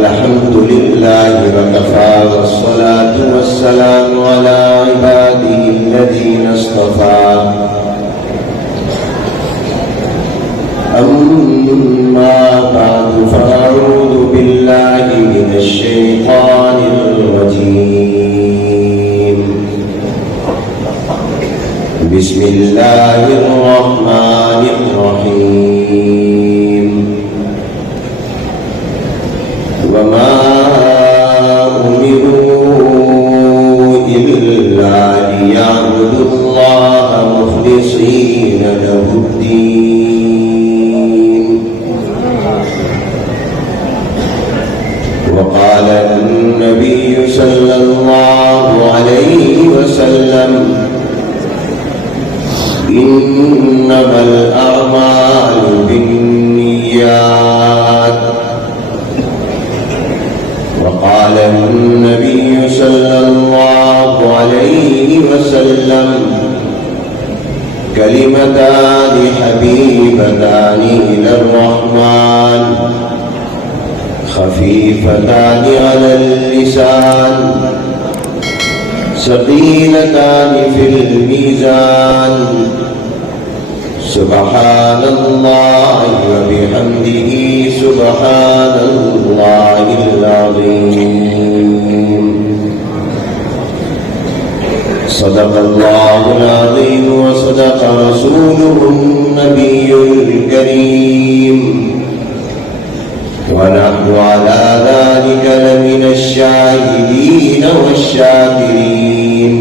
الحمد لله وكفى والصلاة والسلام على عباده الذين اصطفى أما بعد فأعوذ بالله من الشيطان الرجيم بسم الله الرحمن الرحيم وما أمروا إلا ليعبدوا الله مخلصين له الدين وقال النبي صلى الله عليه وسلم إنما الأعمال بالنيات وقال النبي صلى الله عليه وسلم كلمتان حبيبتان إلى الرحمن خفيفتان على اللسان ثقيلتان في الميزان سبحان الله وبحمده سبحان الله العظيم صدق الله العظيم وصدق رسوله النبي الكريم ونحن على ذلك لمن الشاهدين والشاكرين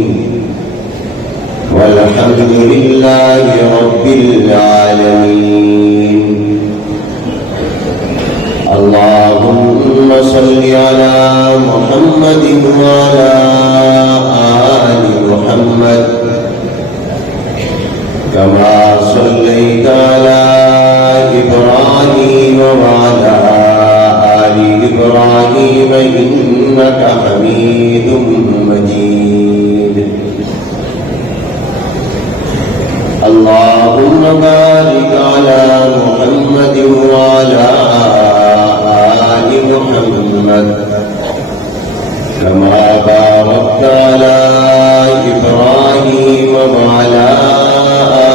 والحمد لله رب العالمين اللهم صل على محمد وعلى آل محمد كما صليت على إبراهيم وعلى آل إبراهيم إنك حميد مجيد اللهم بارك على محمد وعلى آل محمد كما باركت على إبراهيم وعلى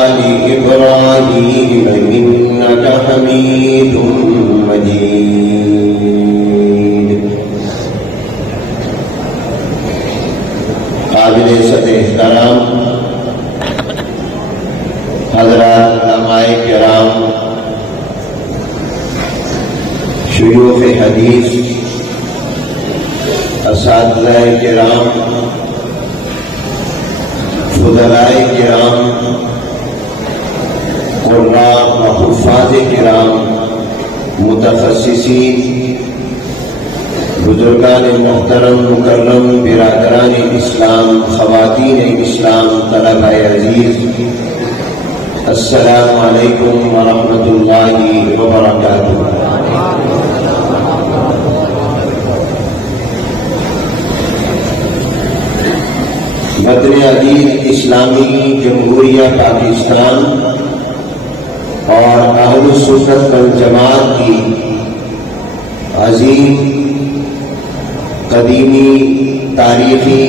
آل إبراهيم إنك حميد مجيد قابل عزت احترام حضرات علماء کرام شیوخ حدیث اساتذہ کرام فضلاء کرام قراء و حفاظ کرام متخصصین بزرگان محترم مکرم برادران اسلام خواتین اسلام طلباء عزیز السلام علیکم ورحمۃ اللہ وبرکاتہ۔ وطن عزیز اسلامی جمہوریہ پاکستان اور اہل سنت والجماعت کی عظیم قدیمی تاریخی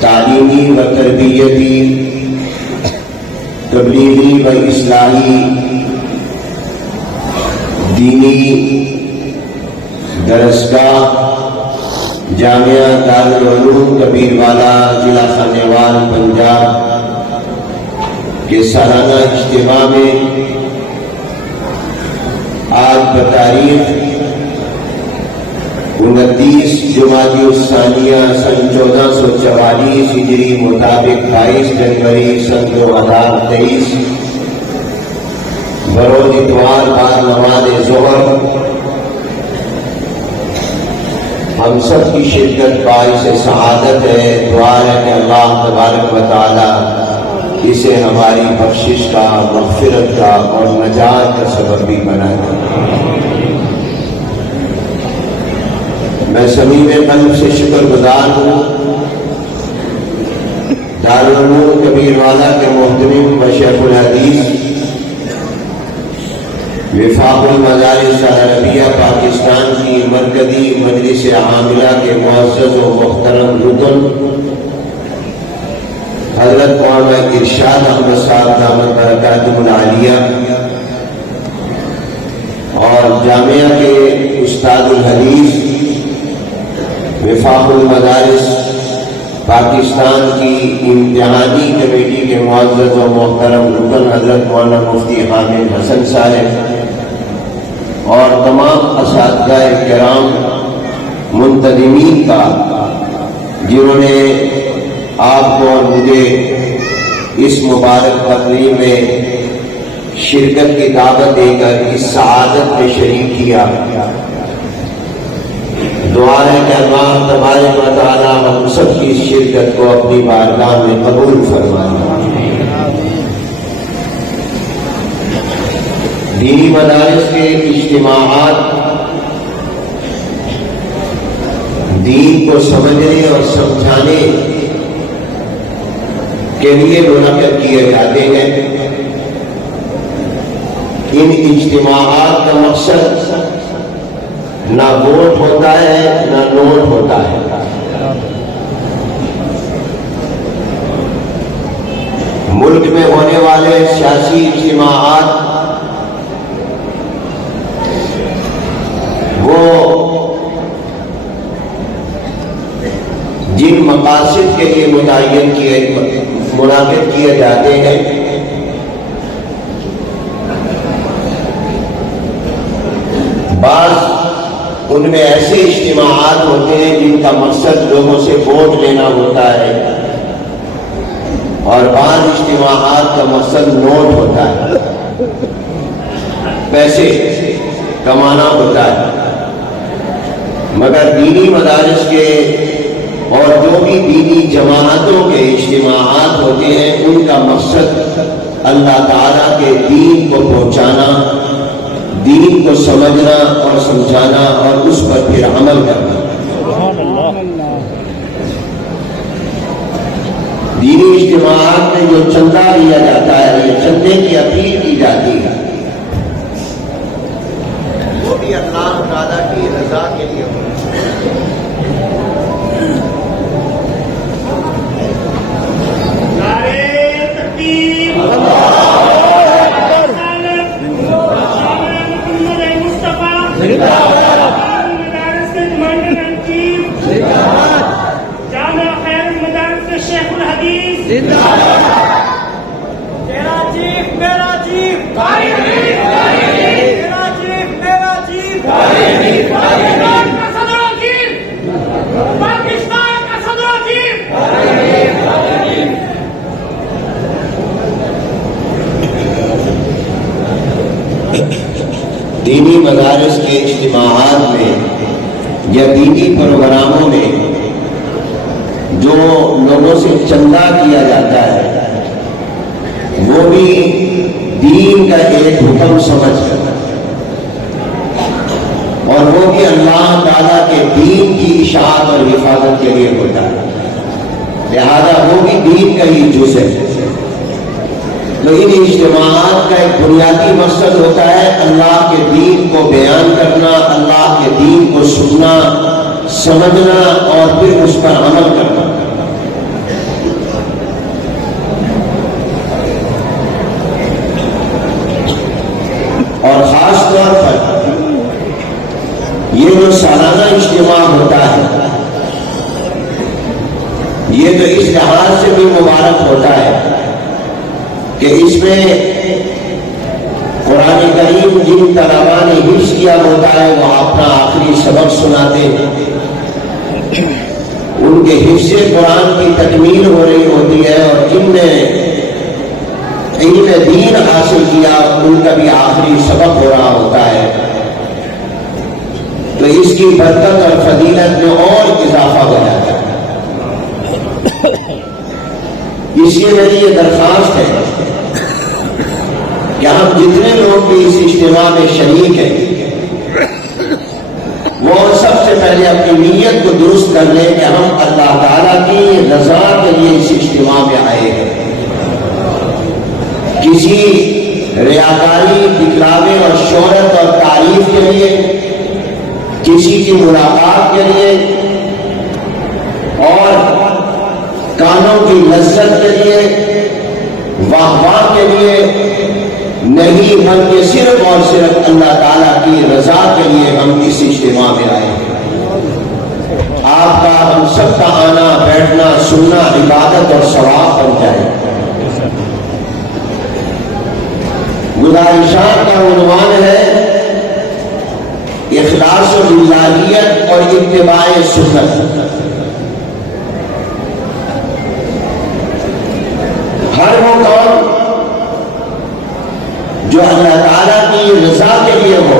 تعلیمی و تربیتی تبلیغی و اصلاحی دینی درسگاہ جامعہ دارالعلوم کبیروالا ضلع خانیوال پنجاب کے سالانہ اجتماع میں آج بتاریخ 29 جمادی الثانیہ سن 1444 ہجری مطابق 22 جنوری سن 2023 بروز اتوار بعد نماز ظہر ہم سب کی شرکت باعث سعادت ہے۔ دعا ہے کہ اللہ تبارک و تعالی اسے ہماری بخشش کا، مغفرت کا اور نجات کا سبب بھی بنا دے۔ میں صمیم قلب سے شکر گزار ہوں دارالعلوم کبیروالا کے محترم و شیخ الحدیث وفاق المدارس العربیہ پاکستان کی مرکزی مجلس عاملہ کے معزز و محترم رکن حضرت مولانا ارشاد احمد صاحب دامت برکاتہ العالیہ اور جامعہ کے استاد الحدیث وفاق المدارس پاکستان کی امتحانی کمیٹی کے معزز و محترم رکن حضرت مولانا مفتی حامد حسن صاحب اور تمام اساتذہ کرام منتظمین کا جنہوں نے آپ کو اور مجھے اس مبارک تقریب میں شرکت کی دعوت دے کر اس سعادت میں شریک کیا. دعا ہے کہ اللہ تبارک و تعالی ہم سب کی اس شرکت کو اپنی بارگاہ میں قبول فرمائے. دینی مدارس کے اجتماعات دین کو سمجھنے اور سمجھانے کے لیے منعقد کیے جاتے ہیں. ان اجتماعات کا مقصد نہ ووٹ ہوتا ہے نہ نوٹ ہوتا ہے. ملک میں ہونے والے سیاسی اجتماعات وہ جن مقاصد کے لیے منعقد کیے جاتے ہیں بعض ان میں ایسے اجتماعات ہوتے ہیں جن کا مقصد لوگوں سے ووٹ لینا ہوتا ہے اور بعض اجتماعات کا مقصد نوٹ ہوتا ہے، پیسے کمانا ہوتا ہے. مگر دینی مدارس کے اور جو بھی دینی جماعتوں کے اجتماعات ہوتے ہیں ان کا مقصد اللہ تعالیٰ کے دین کو پہنچانا، دین کو سمجھنا اور سمجھانا اور اس پر پھر عمل کرنا. دینی اجتماعات میں جو چندہ لیا جاتا ہے، یہ چندے کی اپیل کی جاتی ہے، وہ بھی اللہ تعالیٰ کی رضا کے لیے ہونا. دینی مدارس کے اجتماعات میں یا دینی پروگراموں میں جو لوگوں سے چندہ کیا جاتا ہے وہ بھی دین کا ایک حکم سمجھ کر اور وہ بھی اللہ تعالیٰ کے دین کی اشاعت اور حفاظت کے لیے ہوتا ہے، لہذا وہ بھی دین کا ہی جز ہے. تو ان اجتماعات کا ایک بنیادی مقصد ہوتا ہے اللہ کے دین کو بیان کرنا، اللہ کے دین کو سننا، سمجھنا اور پھر اس پر عمل کرنا. اور خاص طور پر یہ جو سالانہ اجتماع ہوتا ہے یہ تو اس لحاظ سے بھی مبارک ہوتا ہے کہ اس میں قرآن کریم جن طلباء نے حفظ کیا ہوتا ہے وہ اپنا آخری سبق سناتے ہیں، ان کے حفظ قرآن کی تکمیل ہو رہی ہوتی ہے، اور جن نے علم دین حاصل کیا ان کا بھی آخری سبق ہو رہا ہوتا ہے. تو اس کی برکت اور فضیلت میں اور اضافہ ہو جاتا ہے. اس لیے میری یہ درخواست ہے کہ ہم جتنے لوگ بھی اس اجتماع میں شریک ہیں وہ سب سے پہلے اپنی نیت کو درست کر لیں کہ ہم اللہ تعالیٰ کی رضا کے لیے اس اجتماع میں آئے ہیں. کسی ریاکاری، دکھلاوے اور شہرت اور تعریف کے لیے، کسی کی ملاقات کے لیے اور کانوں کی لذت کے لیے، واہ واہ کے لیے نہیں، بلکہ صرف اور صرف اللہ تعالیٰ کی رضا کے لیے ہم اس اجتماع میں آئے ہیں۔ آپ کا، ہم سب کا آنا بیٹھنا سننا عبادت اور ثواب بن جائے۔ گزارشات کا عنوان ہے اخلاص و للہیت اور اتباع سنت۔ ہر وہ کام جو اللہ تعالیٰ کی رضا کے لیے ہو،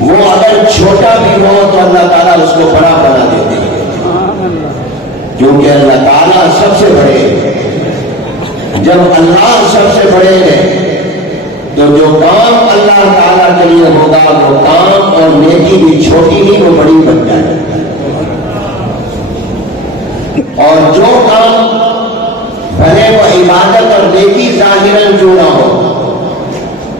وہ اگر چھوٹا بھی ہو تو اللہ تعالیٰ اس کو بڑا بنا دیتے ہیں، کیونکہ اللہ تعالیٰ سب سے بڑے ہیں۔ جب اللہ سب سے بڑے ہیں تو جو کام اللہ تعالیٰ کے لیے ہوگا وہ کام اور نیکی بھی چھوٹی نہیں، وہ بڑی بن جائے۔ اور جو کام بھلے وہ عبادت اور نیکی ظاہراً کیوں نہ ہو،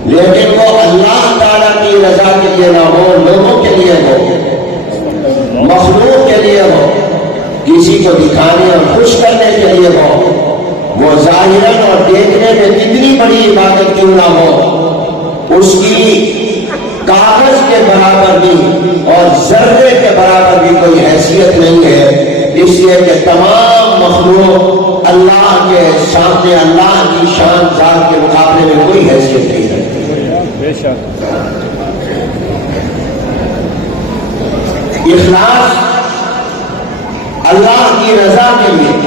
لیکن وہ اللہ تعالیٰ کی رضا کے لیے نہ ہو، لوگوں کے لیے ہو، مخلوق کے لیے ہو، کسی کو دکھانے اور خوش کرنے کے لیے ہو، وہ ظاہراً اور دیکھنے میں کتنی بڑی عبادت کیوں نہ ہو، اس کی کاغذ کے برابر بھی اور ذرے کے برابر بھی کوئی حیثیت نہیں ہے، اس لیے کہ تمام مخلوق اللہ کے سامنے اللہ کی شان ذات کے مقابلے میں کوئی حیثیت نہیں ہے۔ اخلاص اللہ کی رضا کے لیے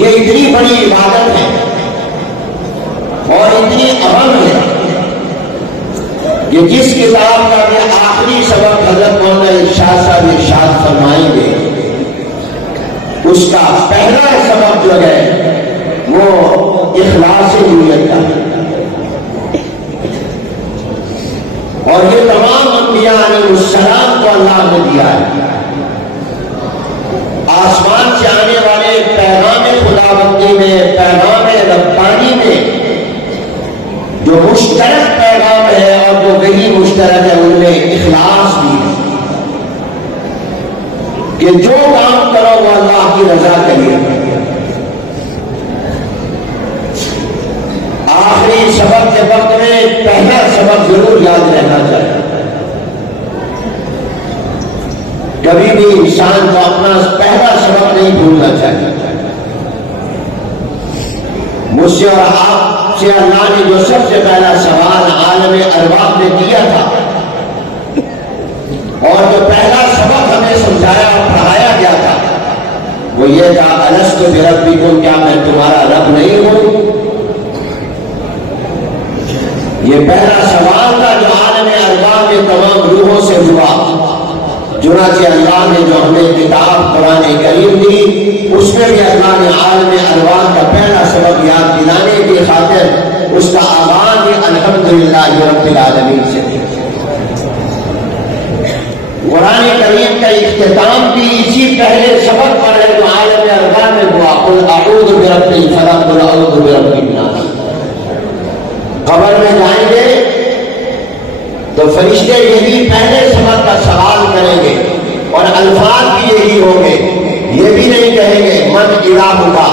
یہ اتنی بڑی عبادت ہے اور اتنی اہم ہے کہ جس کتاب کا بھی آخری سبق حضرت مولانا ارشاد صاحب ارشاد فرمائیں گے، اس کا پہلا سبق جو ہے وہ اخلاص نیت کا ہے۔ اور یہ تمام انبیاء علیہ السلام کو اللہ نے دیا ہے۔ آسمان سے آنے والے پیغام خداوندی میں، پیغام ربانی میں جو مشترک پیغام ہے اور جو وہی مشترک ہے، ان میں اخلاص بھی ہے کہ جو کام کرو وہ اللہ کی رضا کے لیے۔ آخری سبق کے وقت میں پہلا سبق ضرور یاد رہنا چاہیے۔ کبھی بھی انسان کو اپنا پہلا سبق نہیں بھولنا چاہیے۔ مجھ سے اور آپ سے اللہ نے جو سب سے پہلا سوال عالم ارواح میں کیا تھا اور جو پہلا سبق ہمیں سمجھایا اور پڑھایا گیا تھا وہ یہ تھا، الست بربکم، کیا میں تمہارا رب نہیں ہوں؟ یہ پہلا سوال تھا جو عالم ارواح میں تمام روحوں سے ہوا۔ چنانچہ اللہ نے جو ہمیں کتاب قرآن کریم دی، اس میں بھی اللہ نے عالم ارواح کا پہلا سبق یاد دلانے کی خاطر اس کا آغاز بھی الحمدللہ رب العالمین سے دی۔ قرآن کریم کا اختتام بھی اسی پہلے سبق پر ہے جو عالم ارواح میں ہوا، قل اعوذ برب الفلق قل اعوذ برب الناس۔ قبر میں جائیں گے تو فرشتے یہی پہلے سبق کا سوال کریں گے اور الفاظ بھی یہی ہوں گے۔ یہ بھی نہیں کہیں گے من الہ کا،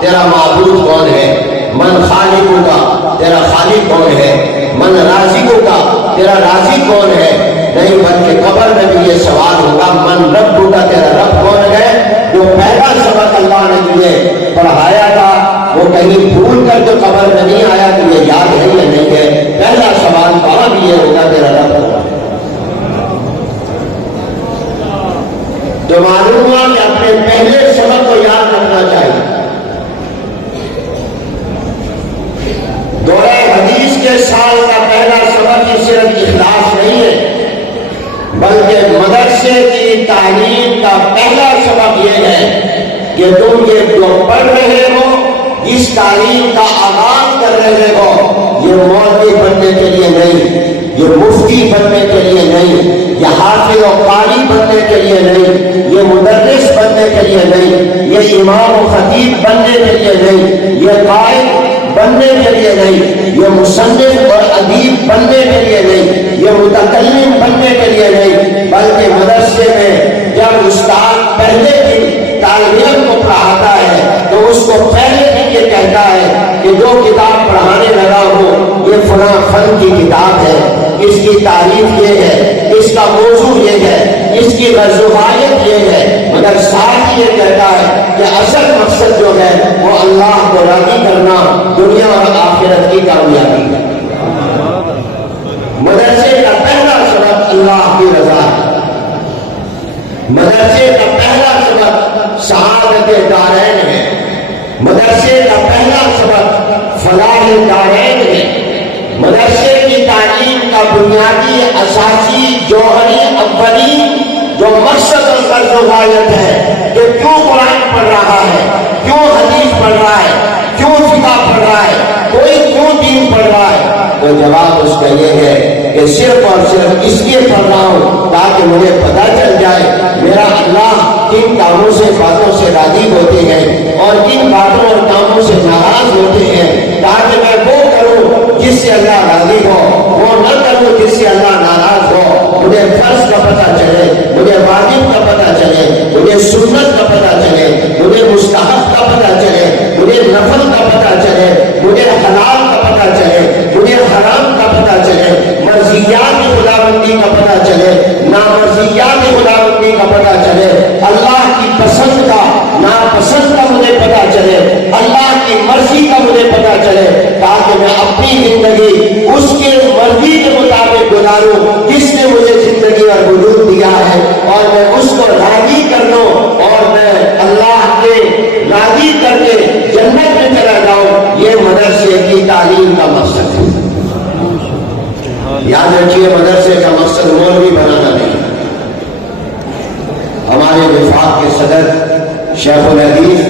تیرا معبود کون ہے؟ من خالق کا، تیرا خالق کون ہے؟ من رازق کا، تیرا رازق کون ہے؟ نہیں، بلکہ قبر میں بھی یہ سوال ہوگا من رب کا، تیرا رب کون ہے؟ جو پہلا سبق اللہ نے تجھے پڑھایا تھا وہ کہیں بھول کر جو قبر میں نہیں آیا تو یہ یاد ہے یا نہیں ہے؟ پہلا سوال وہاں بھی یہ ہوگا تیرا رب ہوگا۔ تو معلوم ہوا کہ اپنے پہلے سبق کو یاد رکھنا چاہیے۔ دورہ حدیث کے سال کا پہلا سبق یہ صرف اخلاص نہیں ہے، بلکہ مدرسے کی تعلیم کا پہلا سبق یہ ہے کہ تم یہ جو پڑھ رہے ہو، اس تعلیم کا آغاز کر رہے ہو، یہ مولوی بننے کے لیے نہیں، یہ مفتی بننے کے لیے نہیں، یہ حافظ و قاری بننے کے لیے نہیں، یہ مدرس بننے کے لیے نہیں، یہ امام و خطیب بننے کے لیے نہیں، یہ قائد بننے کے لیے نہیں، یہ مصنف اور ادیب بننے کے لیے نہیں، یہ متکلم بننے کے لیے نہیں، بلکہ مدرسے میں جب استاد پہلے دن طالب علم کو پڑھاتا ہے تو اس کو پہلے دن یہ کہتا ہے کہ جو کتاب پڑھانے لگا ہوں یہ فلاں فن کی کتاب ہے، اس کی تعریف یہ ہے، اس کا موضوع یہ ہے، اس کی غزوائیت یہ ہے، مگر ساتھ ہی یہ کہتا ہے کہ اصل مقصد جو ہے وہ اللہ کو راضی کرنا، دنیا اور آخرت کی کامیابی ہے۔ مدرسے کا پہلا سبق اللہ کی رضا ہے، مدرسے کا پہلا سبق سعادت دارین ہے، مدرسے کا پہلا سبق فلاح دارین ہے، مدرسے کی تعلیم کا بنیادی اساسی جوہری اولی جو مقصد اور غرض و غایت ہے کہ کیوں قرآن پڑھ رہا ہے، کیوں حدیث پڑھ رہا ہے، کیوں فقہ پڑھ رہا ہے، کوئی کیوں دین پڑھ رہا ہے، تو جواب اس کا یہ ہے کہ صرف اور صرف اس لیے پڑھ رہا ہوں تاکہ مجھے پتہ چل جائے میرا اللہ کن کاموں سے باتوں سے راضی ہوتے ہیں اور کن باتوں اور کاموں سے ناراض ہوتے ہیں، تاکہ میں وہ کروں جس سے اللہ راضی ہو، وہ نہ کروں جس سے اللہ ناراض ہو، مجھے فرض کا پتہ چلے، مجھے واجب کا پتہ چلے، مجھے سنت کا پتہ چلے، مجھے مستحب کا پتہ چلے، مجھے نفل کا پتہ چلے، مجھے حلال کا پتہ چلے، مجھے حرام کا پتہ چلے، مرضیات کی خداوندی کا پتہ چلے، نامرضیات کی خداوندی کا پتہ چلے، اللہ کی پسند کا ناپسند کا مجھے پتہ چلے، اللہ کی مرضی کا مجھے پتہ چلے، تاکہ میں اپنی زندگی اس کے مرضی کے مطابق گزاروں جس نے مجھے زندگی اور وجود دیا ہے، اور میں اس کو راضی کر لوں اور میں اللہ کے راضی کر کے جنت میں چلا جاؤں۔ یہ مدرسے کی تعلیم کا مقصد ہے۔ یاد رکھیے مدرسے کا مقصد مولوی بنانا نہیں۔ ہمارے وفاق کے صدر شیخ الحدیث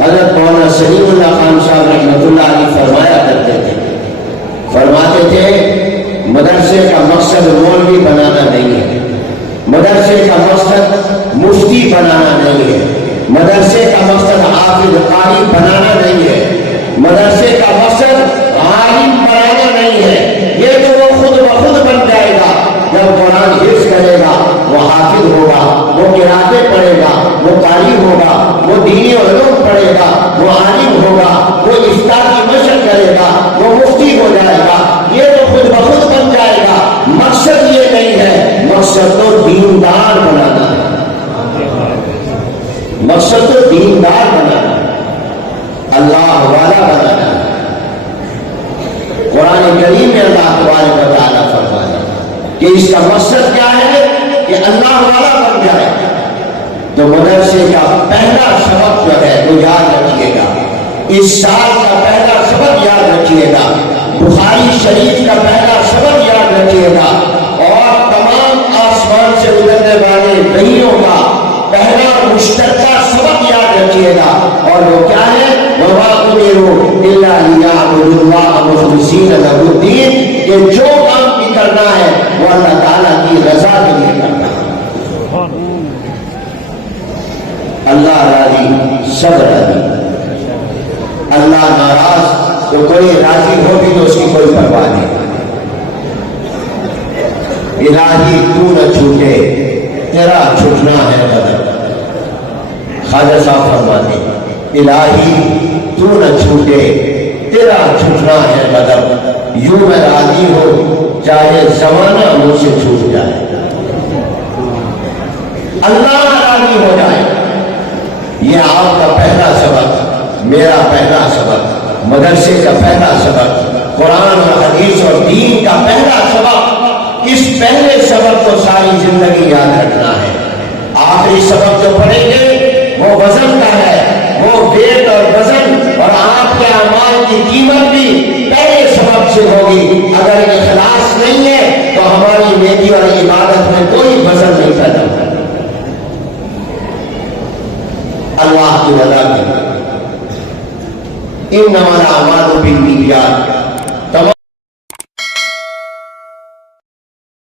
حضرت مولانا سلیم اللہ خان صاحب رحمۃ اللہ علیہ فرمایا کرتے تھے، فرماتے تھے مدرسے کا مقصد مولوی بنانا نہیں ہے، مدرسے کا مقصد مفتی بنانا نہیں ہے، مدرسے کا مقصد حافظ قاری بنانا نہیں ہے، مدرسے کا مقصد عالم بنانا نہیں ہے، یہ تو وہ خود بخود بن جائے گا جب قرآن حفظ کرے گا، وہ حافظ ہوگا، وہ قراتیں پڑھے گا، وہ قاری ہوگا، وہ دینی علوم پڑھے گا، وہ عالم ہوگا، وہ افتاء کی مشق کرے گا، وہ مفتی ہو جائے گا، یہ تو خود بخود بن جائے گا۔ مقصد یہ نہیں ہے، مقصد تو دیندار بنانا ہے، مقصد تو دیندار بنانا ہے، اللہ والا بنانا ہے۔ قرآن کریم میں اللہ تبارک و تعالیٰ فرمایا کہ اس کا مقصد کیا ہے کہ اللہ والا بن جائے۔ تو مدرسے کا پہلا سبق جو ہے وہ یاد رکھیے گا، اس سال کا پہلا سبق یاد رکھیے گا، بخاری شریف کا پہلا سبق یاد رکھیے گا، اور تمام آسمان سے گزرنے والے نبیوں کا پہلا مشترکہ سبق یاد رکھیے گا، اور وہ کیا ہے؟ وَمَا أُمِرُوا إِلَّا لِيَعْبُدُوا اللَّهَ مُخْلِصِينَ لَهُ الدِّينَ، کہ جو کام بھی کرنا ہے وہ اللہ تعالیٰ کی رضا کے لیے کرنا ہے۔ اللہ راضی سب راضی، اللہ ناراض تو کوئی راضی ہوگی تو اس کی کوئی پرواہ نہیں۔ الہی تو نہ چھوٹے تیرا چھٹنا ہے قدر، خواجہ صاحب فرماتے الہی تو نہ چھوٹے تیرا چھٹنا ہے قدر، یوں میں راضی ہو چاہے زمانہ مجھ سے چھوٹ جائے، اللہ راضی ہو جائے۔ یہ آپ کا پہلا سبق، میرا پہلا سبق، مدرسے کا پہلا سبق، قرآن اور حدیث اور دین کا پہلا سبق۔ اس پہلے سبق کو ساری زندگی یاد رکھنا ہے۔ آخری سبق جو پڑھیں گے وہ وزن کا ہے، وہ ویٹ اور وزن اور آپ کے اعمال کی قیمت بھی پہلے سبق سے ہوگی۔ اگر اخلاص نہیں ہے تو ہماری نیکی اور عبادت میں کوئی وزن نہیں پیدا ہوگا۔ اللہ کی رضا کے انما الاعمال بالنیات،